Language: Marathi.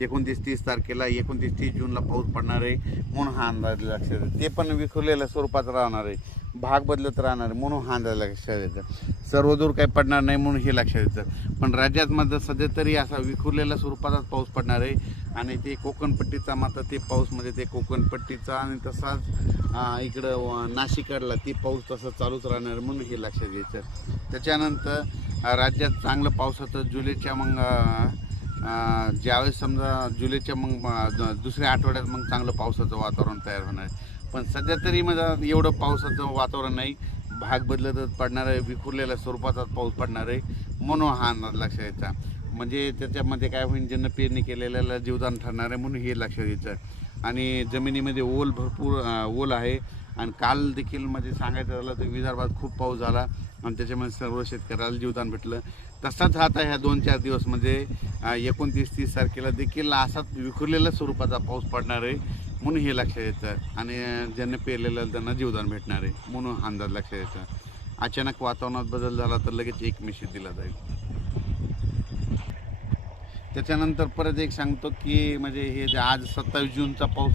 एकोणतीस तीस तारखेला एकोणतीस तीस जूनला पाऊस पडणार आहे म्हणून हा अंदाज लक्षात येतो. ते पण विखुरलेल्या स्वरूपात राहणार आहे. भाग बदलत राहणार आहे म्हणून हा अंदाज लक्षात येतं. सर्वदूर काही पडणार नाही म्हणून हे लक्षात येतं. पण राज्यात मात्र सध्या तरी असा विखुरलेल्या स्वरूपातच पाऊस पडणार आहे. आणि ते कोकणपट्टीचा मात्र ते पाऊसमध्ये ते कोकणपट्टीचा आणि तसाच इकडं नाशिकडला ते पाऊस तसं चालूच राहणार आहे म्हणून हे लक्षात घ्यायचं त्याच्यानंतर राज्यात चांगलं पावसाचं जुलैच्या मग ज्यावेळेस समजा जुलैच्या मग द- दुसऱ्या आठवड्यात मग चांगलं पावसाचं वातावरण तयार होणार. आहे पण सध्या तरी माझा एवढं पावसाचं वातावरण नाही. भाग बदलतच पडणार आहे विखुरलेल्या स्वरूपाचाच पाऊस पडणार आहे म्हणून हा अंदाज लक्षात यायचा. म्हणजे त्याच्यामध्ये काय होईल ज्यांना पेरणी केलेल्याला जीवदान ठरणार आहे म्हणून हे लक्षात यायचं. आणि जमिनीमध्ये ओल भरपूर ओल आहे. आणि काल देखील म्हणजे सांगायचं झालं तर विदर्भात खूप पाऊस झाला. आणि त्याच्यामध्ये सर्व शेतकऱ्याला जीवदान भेटलं. तसाच आता ह्या दोन चार दिवस म्हणजे एकोणतीस तीस तारखेला देखील असाच विखुरलेल्या स्वरूपाचा पाऊस पडणार आहे म्हणून हे लक्षात येतं. आणि ज्यांना पेरलेलं त्यांना जीवदान भेटणार आहे म्हणून अंदाज लक्षात येतं. अचानक वातावरणात बदल झाला तर लगेच एक मेसेज दिला जाईल. त्याच्यानंतर परत एक सांगतो की म्हणजे हे जे आज सत्तावीस जूनचा पाऊस